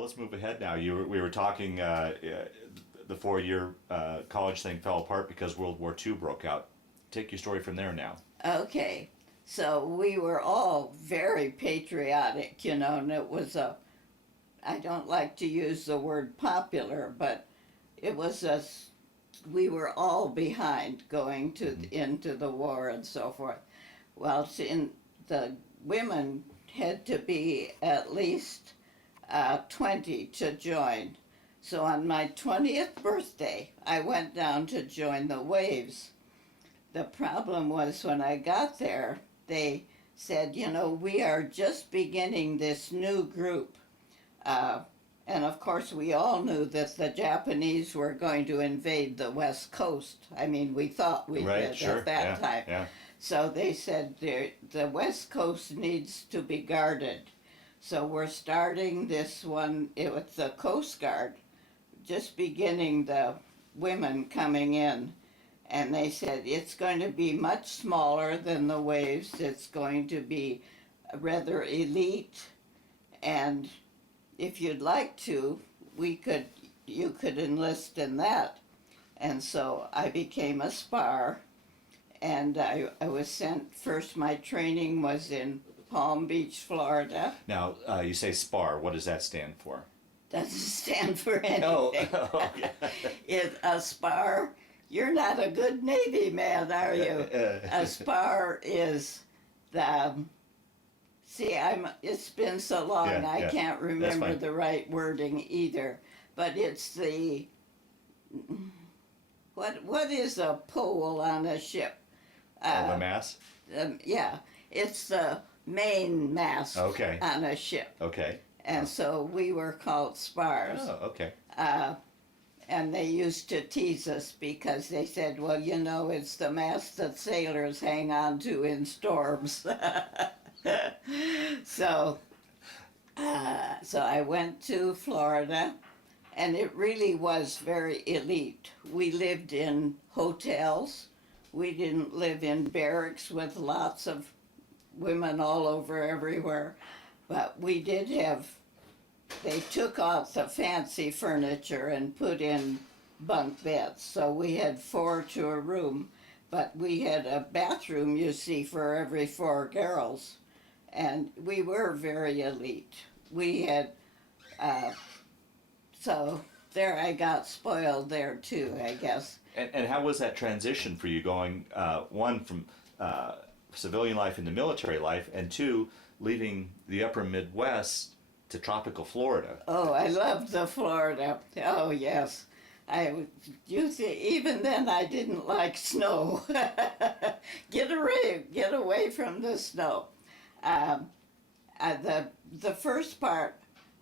Well, let's move ahead now. We were talking, the 4-year college thing fell apart because World War II broke out. Take your story from there now. Okay, so we were all very patriotic, and it was I don't like to use the word popular, but it was we were all behind going into the war and so forth. Well, the women had to be at least 20 to join. So on my 20th birthday, I went down to join the Waves. The problem was when I got there, they said, we are just beginning this new group. And of course, we all knew that the Japanese were going to invade the West Coast. I mean, we thought we did Sure. at that time. Yeah. So they said the West Coast needs to be guarded. So we're starting this one with the Coast Guard, just beginning the women coming in. And they said it's going to be much smaller than the Waves. It's going to be rather elite. And if you'd like to, you could enlist in that. And so I became a Spar. And I was sent, first my training was in Palm Beach, Florida. Now, you say SPAR. What does that stand for? Doesn't stand for anything. Oh, okay. A Spar, you're not a good Navy man, are you? A Spar is the, it's been so long, I can't remember the right wording either. But it's what is a pole on a ship? The mast? Yeah, it's the main mast on a ship. Okay. And so we were called Spars. Oh, okay. And they used to tease us because they said, well, it's the mast that sailors hang on to in storms. So I went to Florida, and it really was very elite. We lived in hotels. We didn't live in barracks with lots of women all over everywhere. But we did they took out the fancy furniture and put in bunk beds. So we had 4 to a room, but we had a bathroom, for every 4 girls. And we were very elite. We had, so there I got spoiled there too, I guess. And how was that transition for you going, one, from civilian life into military life, and 2, leaving the upper Midwest to tropical Florida? Oh, I loved the Florida. Oh, yes. Even then I didn't like snow. Get away from the snow. The first part,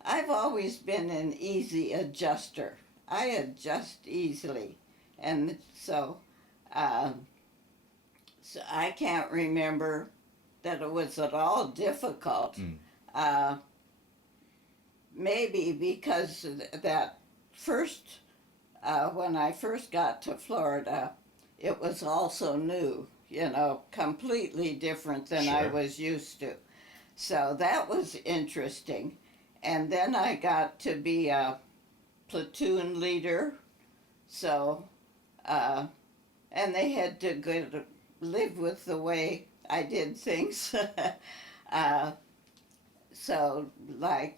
I've always been an easy adjuster. I adjust easily. And so I can't remember that it was at all difficult. Maybe because that first, when I first got to Florida, it was also new, completely different than I was used to. So that was interesting. And then I got to be a platoon leader. So, and they had to live with the way I did things. So, like,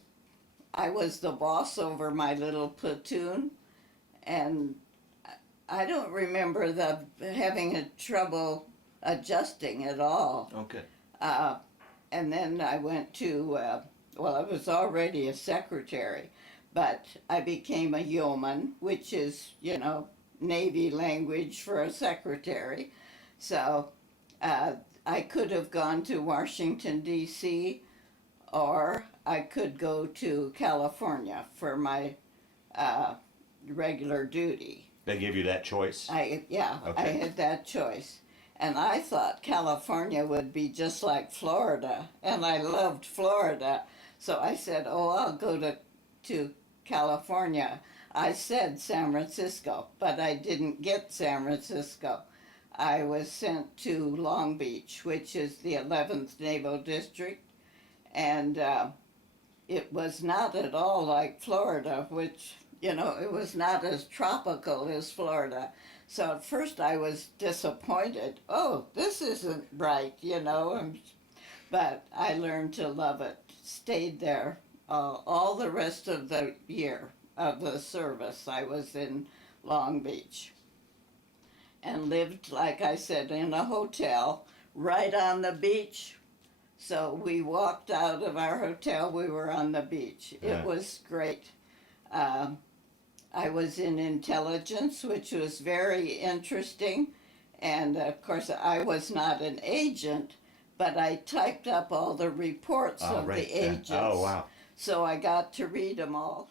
I was the boss over my little platoon, and I don't remember having a trouble adjusting at all. Okay. And then I went to, I was already a secretary, but I became a yeoman, which is, Navy language for a secretary. So I could have gone to Washington, D.C., or I could go to California for my regular duty. They gave you that choice? I Okay. had that choice. And I thought California would be just like Florida, and I loved Florida. So I said, I'll go to California. I said San Francisco, but I didn't get San Francisco. I was sent to Long Beach, which is the 11th Naval District, and it was not at all like Florida, which, you know, it was not as tropical as Florida. So at first I was disappointed. Oh, this isn't right, you know, but I learned to love it. Stayed there all the rest of the year of the service. I was in Long Beach and lived, like I said, in a hotel right on the beach. So we walked out of our hotel, we were on the beach. Yeah. It was great. Um, I was in intelligence, which was very interesting. And of course, I was not an agent, but I typed up all the reports of right. the agents. Oh, wow. So I got to read them all.